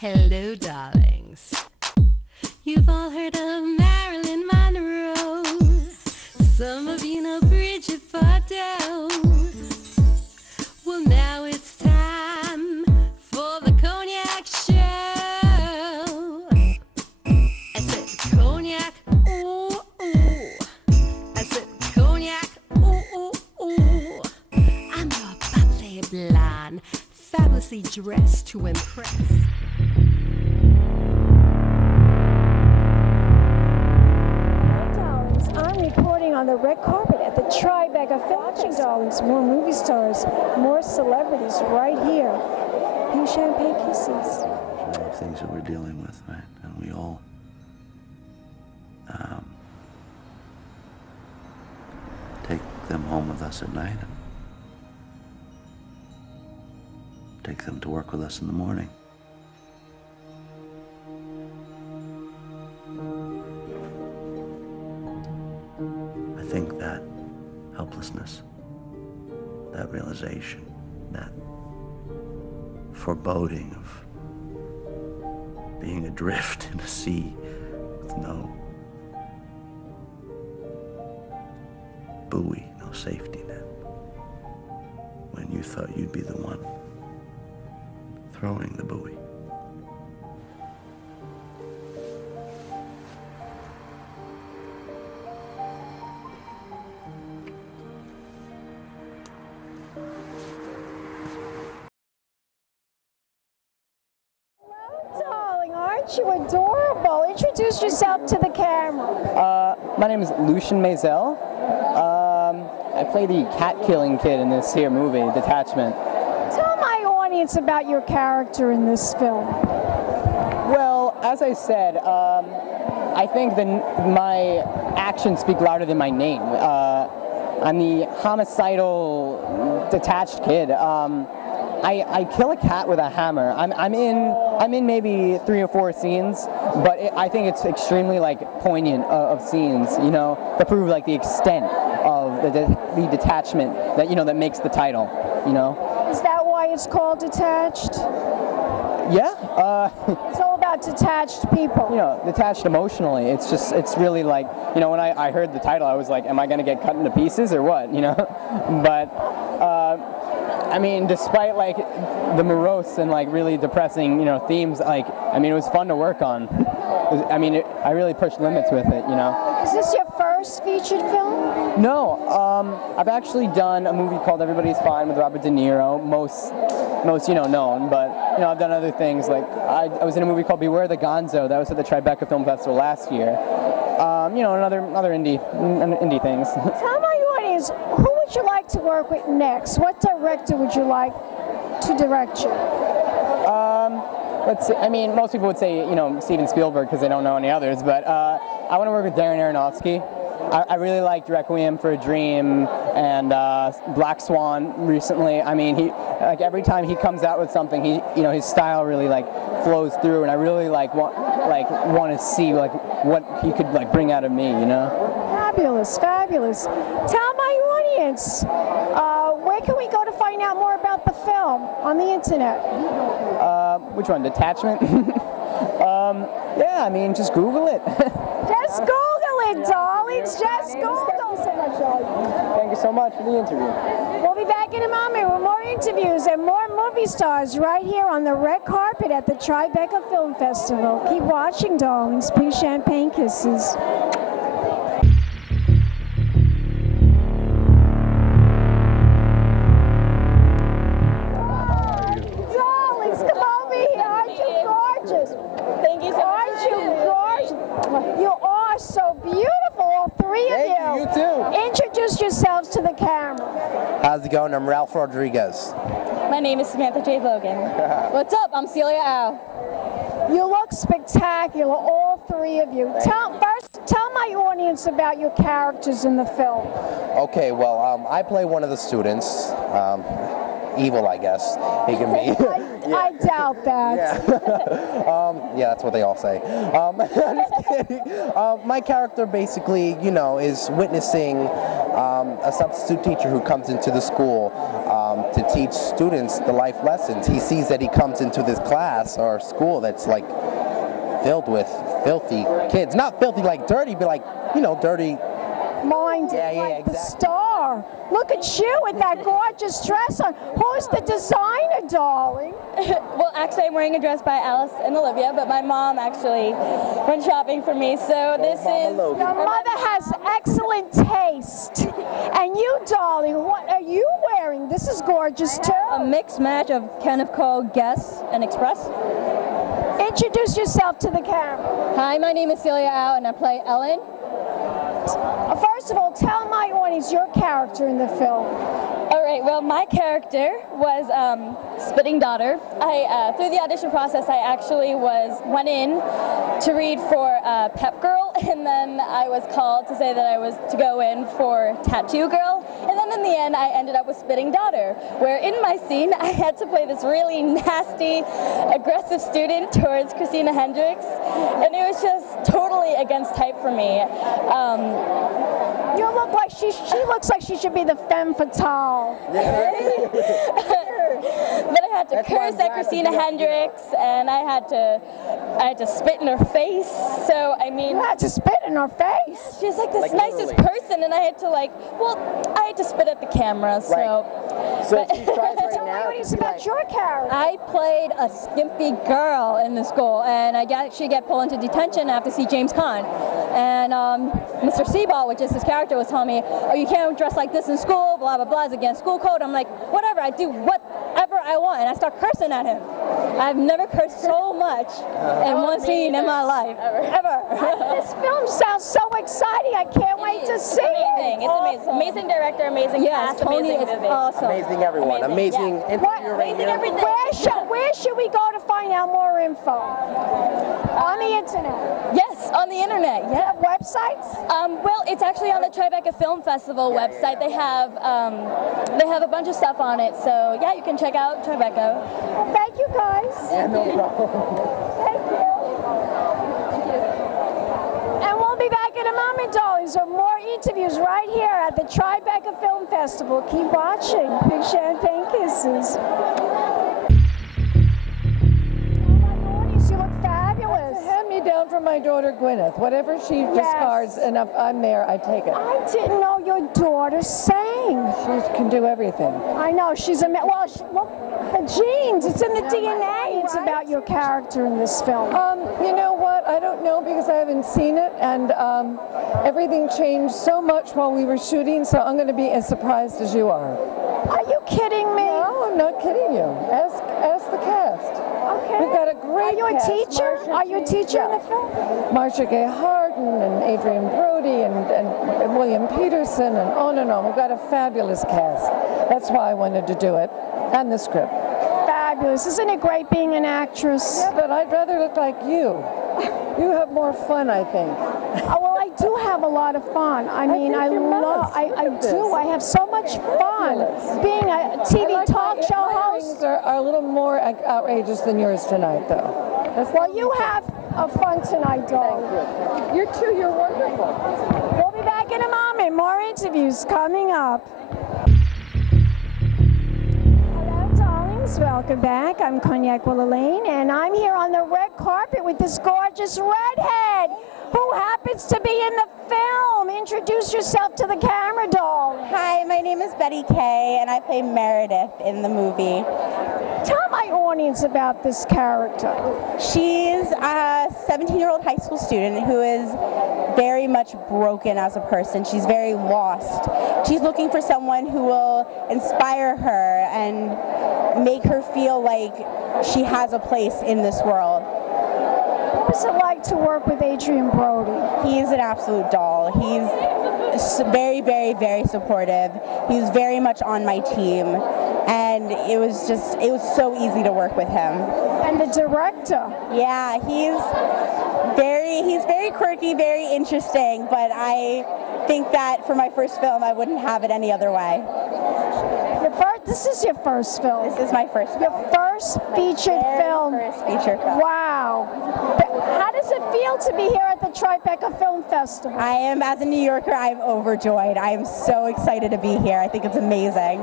Hello, darlings. You've all heard of Marilyn Monroe. Some of you know Bridget Bardot. Well, now it's time for the Cognac Show. I said cognac, ooh, ooh. I said cognac, ooh, ooh, ooh. I'm your bubbly blonde, fabulously dressed to impress. On the red carpet at the Tribeca Film Festival. Darlings, more movie stars, more celebrities right here. Pink champagne kisses. There's real things that we're dealing with, right? And we all take them home with us at night and take them to work with us in the morning. I think that helplessness, that realization, that foreboding of being adrift in a sea with no buoy, no safety net, when you thought you'd be the one throwing the buoy. Aren't you adorable? Introduce yourself to the camera. My name is Lucian Maisel. I play the cat-killing kid in this here movie, Detachment. Tell my audience about your character in this film. Well, as I said, I think my actions speak louder than my name. I'm the homicidal, detached kid. I kill a cat with a hammer. I'm in maybe 3 or 4 scenes, but I think it's extremely poignant of scenes, you know, to prove the extent of the detachment that that makes the title, you know. Is that why it's called Detached? Yeah. It's all about detached people. You know, detached emotionally. It's really when I heard the title, I was like, am I going to get cut into pieces or what, you know? But I mean, despite the morose and really depressing, themes, I mean, it was fun to work on. I mean, I really pushed limits with it, you know. Is this your first featured film? No, I've actually done a movie called Everybody's Fine with Robert De Niro, most known, but I've done other things. I was in a movie called Beware the Gonzo that was at the Tribeca Film Festival last year. And other indie things. Tell my audience, who would you like to work with next? What director would you like to direct you? Let's see, I mean, most people would say, Steven Spielberg because they don't know any others, but I want to work with Darren Aronofsky. I really liked Requiem for a Dream and Black Swan recently. I mean, he every time he comes out with something, his style really flows through, and I really want to see what he could bring out of me, you know. Fabulous, fabulous. Tell my audience, where can we go to find out more about the film on the internet? Which one? Detachment? Yeah, I mean, just Google it. Just Google it, darlings. Just Google. Thank you so much, darling. Thank you so much for the interview. We'll be back in a moment with more interviews and more movie stars right here on the red carpet at the Tribeca Film Festival. Keep watching, darlings. Pink champagne kisses. Introduce yourselves to the camera. How's it going? I'm Ralph Rodriguez. My name is Samantha J. Logan. What's up? I'm Celia Au. You look spectacular, all 3 of you. Tell my audience about your characters in the film. Okay, well, I play one of the students. Evil, I guess he can be. I doubt that. Yeah, that's what they all say. I'm just kidding. My character basically, you know, is witnessing a substitute teacher who comes into the school to teach students the life lessons. He sees that he comes into this class or school that's like filled with filthy kids. Not filthy like dirty, but like, you know, dirty. Minded, Yeah, like the exactly. star. Look at you with that gorgeous dress on. Who's the designer, darling? Well, actually, I'm wearing a dress by Alice and Olivia, but my mom actually went shopping for me, so this is... Your mother has excellent taste. And you, darling, what are you wearing? This is gorgeous, too. A mixed match of kind of called Guess and Express. Introduce yourself to the camera. Hi, my name is Celia Au, and I play Ellen. First of all, tell my audience your character in the film. All right, well, my character was Spitting Daughter. Through the audition process, I actually went in to read for Pep Girl, and then I was called to say that I was to go in for Tattoo Girl, and then in the end, I ended up with Spitting Daughter, where in my scene, I had to play this really nasty, aggressive student towards Christina Hendricks, and it was just totally against type for me. You look like she looks like she should be the femme fatale. Then I had to curse at Christina Hendricks, and I had to spit in her face. So I mean, You had to spit in her face. she's like this Like nicest literally. person, and I had to I had to spit at the camera. So. Right. So if she tries right Tell my now, audience about your character. I played a skimpy girl in the school, and I actually get pulled into detention after see James Caan. And Mr. Seaball, which is his character, was telling me, oh, you can't dress like this in school, blah, blah, blah, it's against school code. I'm like, whatever, I do whatever I want, and I start cursing at him. I've never cursed so much in one scene in my life, ever. This film sounds so exciting. I can't wait to see Amazing, it. it's amazing. Amazing director, amazing Yes, cast, Tony amazing is movie. awesome. amazing everyone, amazing interview right here. Where should we go to find out more info? On the internet. Yes, on the internet. Yeah. Websites? Well, it's actually on the Tribeca Film Festival website. They have a bunch of stuff on it. So yeah, you can check out Tribeca. Thank you, guys. Yeah, no problem. Thank you. And we'll be back in a moment, darlings, with more interviews right here at the Tribeca Film Festival. Keep watching. Big champagne kisses. You look fabulous. Hand-me-down from my daughter Gwyneth. Whatever she discards, and if I'm there, I take it. I didn't know your daughter sang. She can do everything. I know, she's look, the genes, it's in the DNA. It's about your character in this film. You know what? I don't know because I haven't seen it, and everything changed so much while we were shooting, so I'm going to be as surprised as you are. Are you kidding me? No, I'm not kidding you. Ask the cast. Okay. We've got a great Are you a cast. teacher? Marcia Are you a Gay- teacher in yeah. the film? Marcia Gay Harden and Adrien Brody and William Peterson and on and on. We've got a fabulous cast. That's why I wanted to do it, and the script. Fabulous. Isn't it great being an actress? Yeah, but I'd rather look like you. You have more fun, I think. Oh, well, I do have a lot of fun. I mean, think you must. I Look at do. this. I have so much fun being a TV talk show host. Are a little more outrageous than yours tonight, though. Well, you have fun tonight, dog. You too. You're wonderful. We'll be back in a moment. More interviews coming up. Hello, darlings. Welcome back. I'm Cognac Wellerlane, and I'm here on the red carpet with this gorgeous redhead who happens to be in the film. Introduce yourself to the camera, doll. Hi, my name is Betty Kaye, and I play Meredith in the movie. Tell my audience about this character. She's a 17-year-old high school student who is very much broken as a person. She's very lost. She's looking for someone who will inspire her and make her feel like she has a place in this world. What was it like to work with Adrien Brody? He's an absolute doll. He's very, very, very supportive. He's very much on my team, and it was so easy to work with him. And the director. Yeah, he's very quirky, very interesting, but I think that for my first film, I wouldn't have it any other way. This is your first film. This is my first film. Your first featured film. First feature film. Wow. How does it feel to be here at the Tribeca Film Festival? I am, as a New Yorker, I'm overjoyed. I am so excited to be here. I think it's amazing.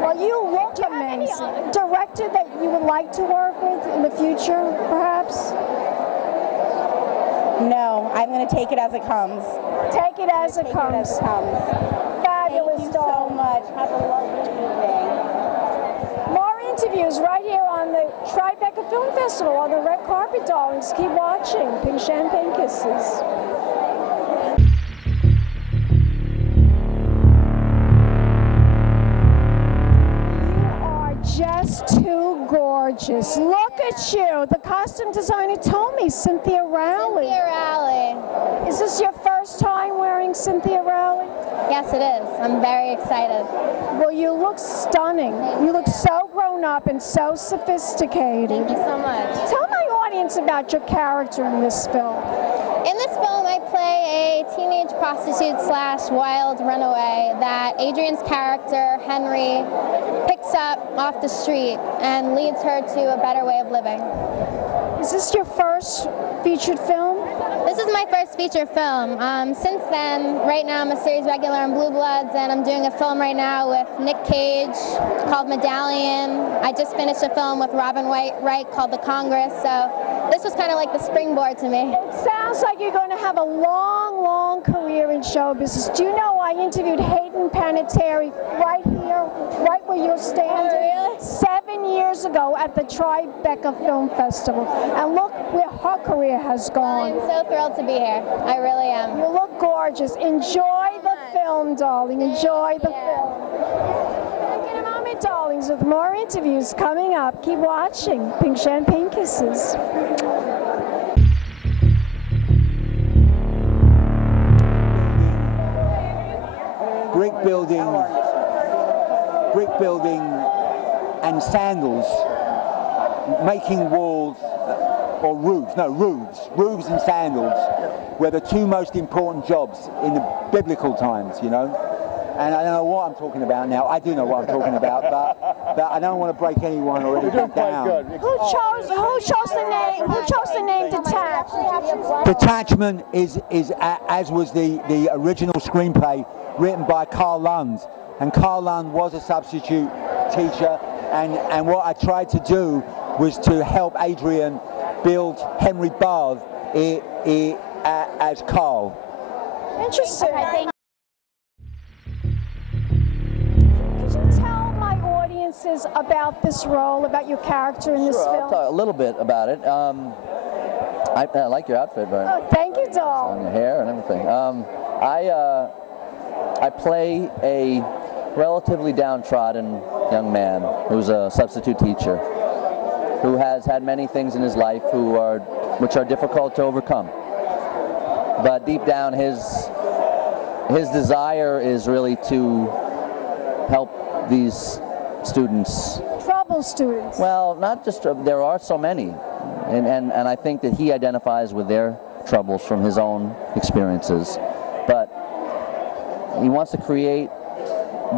Well, you look amazing. Director that you would like to work with in the future, perhaps? No, I'm going to take it as it comes. Take it as it comes. Fabulous. Thank you so much. Have a lovely evening. More interviews right here on the Tribeca Film Festival on the red carpet, darlings. Keep watching. Pink Champagne Kisses. Just too gorgeous. Look at you. The costume designer told me, Cynthia Rowley. Cynthia Rowley. Is this your first time wearing Cynthia Rowley? Yes, it is. I'm very excited. Well, you look stunning. You look so grown up and so sophisticated. Thank you so much. Tell my audience about your character in this film. In this film, I play a teenage prostitute / wild runaway that Adrien's character, Henry, picks up off the street and leads her to a better way of living. Is this your first featured film? This is my first feature film. Since then, right now I'm a series regular on Blue Bloods, and I'm doing a film right now with Nick Cage called Medallion. I just finished a film with Robin Wright called The Congress, so this was kind of like the springboard to me. It sounds like you're going to have a long, long career in show business. Do you know I interviewed Hayden Panettiere right here, right where you're standing? Oh, really? 7 years ago at the Tribeca Film Festival. And look where her career has gone. I'm so thrilled to be here. I really am. You look gorgeous. Enjoy the film, darling. Enjoy the film. Back in a moment, darlings, with more interviews coming up. Keep watching Pink Champagne Kisses. brick building and sandals, making walls, or roofs and sandals were the two most important jobs in the biblical times, you know. And I don't know what I'm talking about now. I do know what I'm talking about, but I don't want to break anyone or anything down. Who chose the name Detachment? Detachment is as was the original screenplay written by Carl Lund, and Carl Lund was a substitute teacher, and what I tried to do was to help Adrien build Henry Barthes as Carl. Interesting. Could you tell my audiences about this role, about your character in this film? I'll talk a little bit about it. I like your outfit, very much. Oh, thank you, doll. On your hair and everything. I play a relatively downtrodden young man who's a substitute teacher, who has had many things in his life which are difficult to overcome. But deep down, his desire is really to help these students. Trouble students. Well, not just, there are so many. And I think that he identifies with their troubles from his own experiences. But he wants to create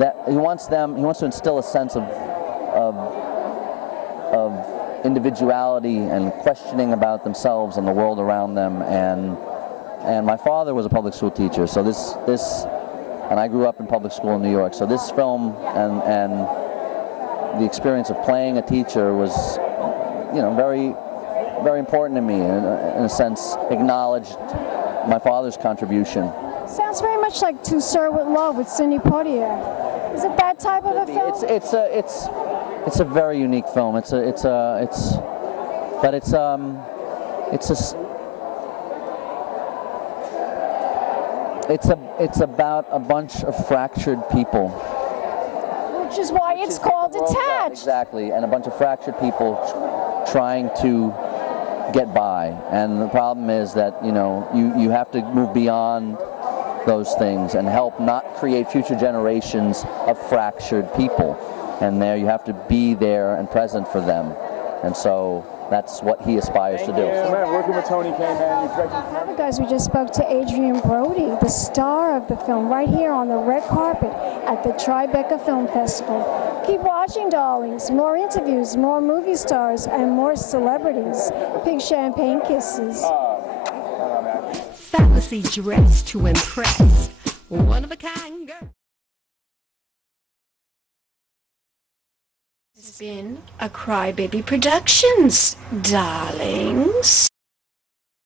that, he wants to instill a sense of individuality and questioning about themselves and the world around them. And my father was a public school teacher, so and I grew up in public school in New York, so this film and the experience of playing a teacher was, you know, very, very important to me, and in a sense acknowledged my father's contribution. Sounds very much like To Sir With Love with Sidney Poitier. Is it that type of a film? It's a very unique film. It's about a bunch of fractured people. Which is why it's called Detached. Exactly, and a bunch of fractured people trying to get by. And the problem is that, you know, you have to move beyond those things and help not create future generations of fractured people. And there you have to be there and present for them. And so that's what he aspires to do. Man, working with Tony Kaye, man, you're directing. Now, guys, we just spoke to Adrien Brody, the star of the film, right here on the red carpet at the Tribeca Film Festival. Keep watching, darlings. More interviews, more movie stars, and more celebrities. Big champagne kisses. Fantasy dress to impress. One of a kind girl. This has been a Crybaby Productions, darlings.